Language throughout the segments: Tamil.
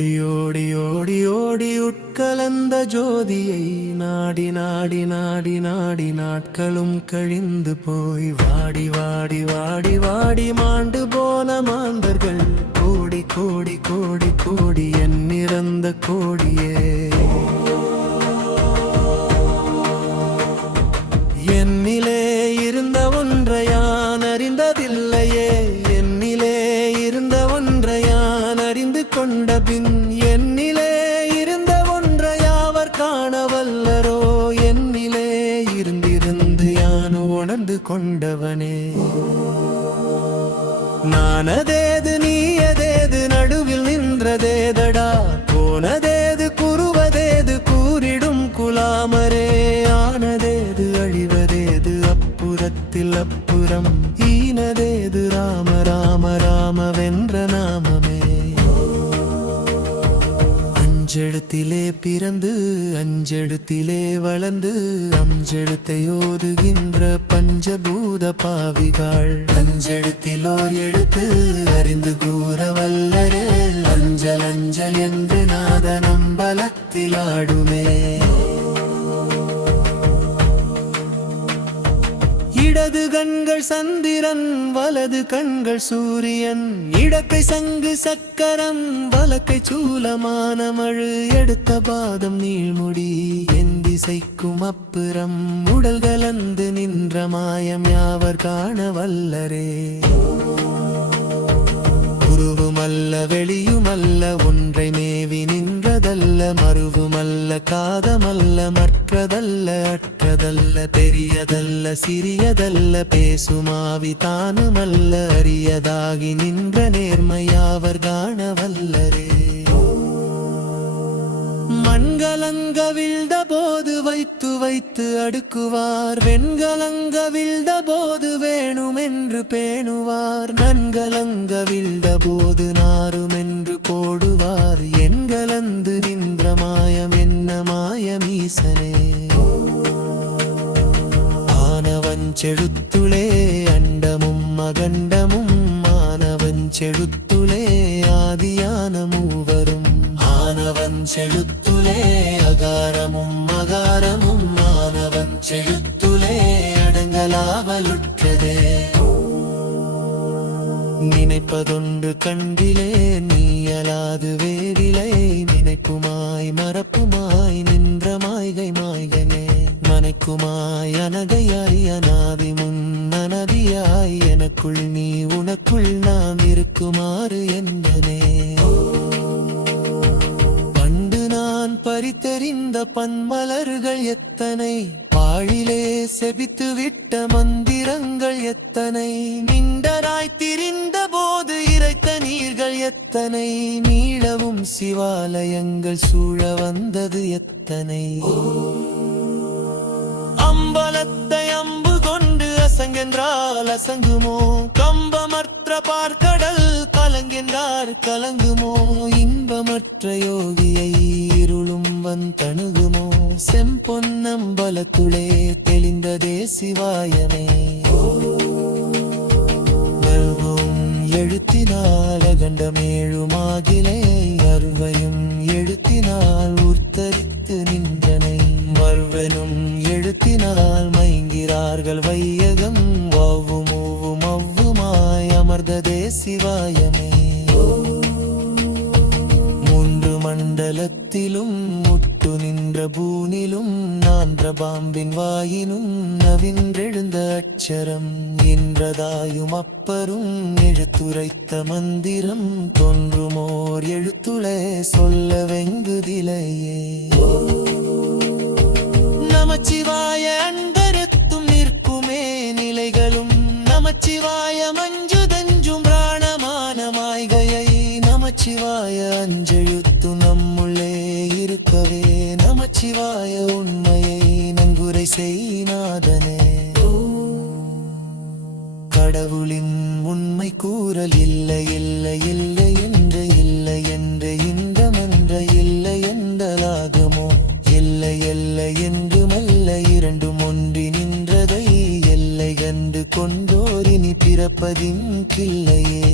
ஓடி ஓடி ஓடி ஓடி உட்கலந்த ஜோதியை நாடி நாடி நாடி நாடி நாட்களும் கழிந்து போய் வாடி வாடி வாடி வாடி மாண்டு போன மாந்தர்கள் கோடி கோடி கோடி கோடி எண்ணிறந்த கோடியே. என்னிலே இருந்த ஒன்றை யான் அறிந்ததில்லையே, என்னிலே இருந்த ஒன்றை யான் அறிந்து கொண்ட பின் என்னிலே இருந்த ஒன்றை யாவர் காண வல்லரோ, என்னிலே இருந்திருந்து யான் உணர்ந்து கொண்டவனே. நானதேது நீயதேது நடுவில் நின்றதேதடா, போனதேது குருவதேது கூறிடும் குலாமரே, ஆனதேது அழிவதேது அப்புறத்தில் அப்புறம், ஈனதேது ராம ராம ராமவென்ற நாமமே. அஞ்செழுத்திலே பிறந்து அஞ்செழுத்திலே வளர்ந்து அஞ்செழுத்தை ஓதுகின்ற பஞ்சபூத பாவிகள், அஞ்செழுத்திலோர் எழுத்து அறிந்து கூற வல்லரே, அஞ்சல் அஞ்சல் என்று நாதனம் பலத்தில் ஆடுமே. இடது கண்கள் சந்திரன் வலது கண்கள் சூரியன், இடக்கை சங்கு சக்கரம் வலக்கை சூலமான மழு, எடுத்த பாதம் நீள்முடி என் திசைக்கும் அப்புறம், உடல் கலந்து நின்ற மாயம் யாவர் காண வல்லரே. உருவுமல்ல வெளியுமல்ல ஒன்றை மேவி நின்றதல்ல, மருவுமல்ல காதமல்ல மற்றதல்ல அற்றதல்ல, பெரியதல்ல சிறியதல்ல பேசுமாவி தானுமல்ல, அரியதாகி நின்ற நேர்மையாவர் காண வல்லரே. மண்கலங்க விழ்ந்த போது வைத்து வைத்து அடுக்குவார், வெண்கலங்க விழ்ந்த போது வேணுமென்று பேணுவார், நன்கலங்க விழ்ந்த போது நாருமென்று போடுவார், எண்கலந்து நின்ற மாயம் என்ன மாயமீசனே. ஆனவன் செழுத்துளே அண்டமும் அகண்டமும், மானவன் செழுத்துளே ஆதியான மூவரும், ஆனவன் செழுத்துலே அகாரமும் அகாரமும், மானவன் செழுத்துலே அடங்கலாவலுற்றதே. நினைப்பதொன்று கண்டிலே நீயலாது வேறிலை, நினைப்புமாய் மறப்புமாய் நின்ற மாய்கை மாய்கனே, மனைக்குமாய் அனகையாய் அனாதி முன் அனதியாய், எனக்குள் நீ உனக்குள் நாம் இருக்குமாறு என்பனே. பறித்தெறிந்த பன்மலர்கள் எத்தனை, பாழிலே செபித்து விட்ட மந்திரங்கள் எத்தனை, நின்றராய் திரிந்த போது இறைத்த நீர்கள் எத்தனை, நீளவும் சிவாலயங்கள் சூழ வந்தது எத்தனை. அம்பலத்தை அம்பு கொண்டு அசங்கென்றால் அசங்குமோ, கம்பமற்ற பார்க்கடல் கலங்கென்றார் கலங்குமோ, இன்பமற்ற யோகியை இருளும் வந்தணுகுமோ, செம்பொன்னம்பலத்துளே தெளிந்ததே சிவாயமே. வெல்வும் எழுத்தினால் அகண்டமேழுமாகிலே, அருவையும் எழுத்தினால் உர்த்தரித்து நின்றனை, மறுவனும் எழுத்தினால் மயங்கிறார்கள் வையகம், ஒவ்வும் ஒவ்வும் ஒவ்வுமாய் அமர்ந்ததே சிவாயமே. மூன்று மண்டலத்திலும் முட்டு நின்ற பூனிலும், நான்ற பாம்பின் வாயினும் நவின்றெழுந்த அட்சரம், இன்றதாயும் அப்பரும் எழுத்துரைத்த மந்திரம், தோன்றுமோர் எழுத்துளே சொல்ல வெங்குதிலையே. நமச்சிவாய அன்பருத்தும் நிற்குமே நிலைகளும், நமச்சிவாய மஞ்சுதஞ்சும் பிராணமான மாய்கையை, நமச்சிவாய அஞ்செழுத்து நம்முள்ளே இருக்கவே, நமச்சிவாய உண்மையை நன்குரை செய்நாதனே. கடவுளின் உண்மை கூறல் இல்லை இல்லை இல்லை என்று, இல்லை என்று இன்பமென்ற இல்லை என்றலாகுமோ, இல்லை இல்லை என்று மல்ல இரண்டும் ஒன்றி நின்றதை, எல்லை கண்டு கொண்டோரினி பிறப்பதின் கிள்ளையே.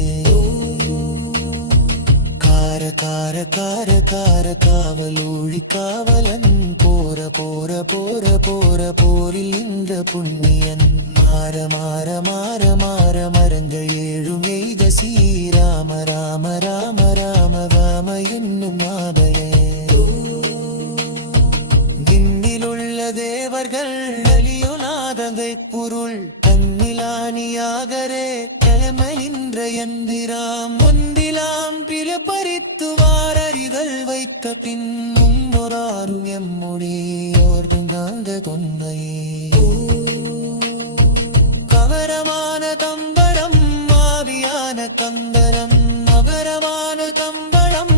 கார கார கார கார காவலூழி காவலன் போற போற போற போற போரில் இந்த புண்ணியன் மாற மாற மாற மாற மரங்கள் ஏழும் எய்த ஸ்ரீராம ராம ராம ராம ராம என்னும் மாதையே விண்ணிலுள்ள தேவர்கள் அழியொலாததை பொருள் தன்னிலானியாகரே கிழமையின்ற எந்திராம் ஒன்றிலாம் பிற பறித்து வாரறிதல் வைத்த பின்னும் ஒராரும் எம்முடியோர்தும் காந்த தொன்மையே கவரமான தம்பரம் ஆவியான தந்தரம் மகரமான தம்பரம்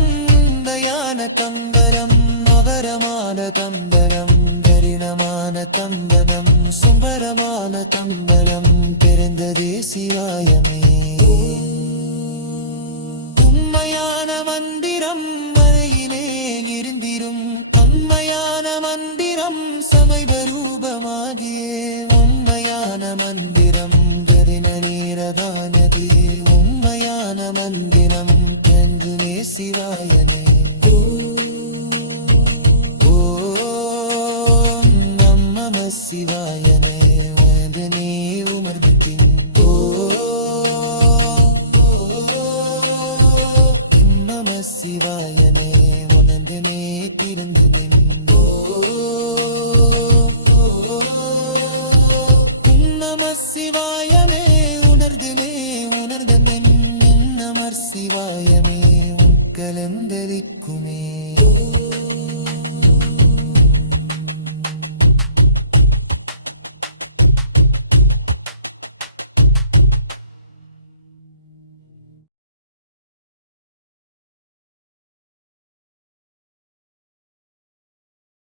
தயான தந்தரம் மகரமான தம்பரம் கரிணமான தம்பரம் சும்பரமான தம்பரம் பிறந்ததே சிவாயமே உண்மையான மந்திரம் மறையிலே இருந்திரும் அம்மையான மந்திரம் சமயரூபமாகியே உண்மையான மந்திரம் கரிண நீரதானதே உண்மையான மந்திரம் கந்துமே சிவாயனே ஓம் நம சிவாயனே வந்தனே உமர்பின் நம சிவாயனே உணர்ந்தனே பிறந்தேன் நம சிவாயமே உணர்ந்தனே உணர்ந்தேன் நம சிவாயமே உட்கலந்தரிக்குமே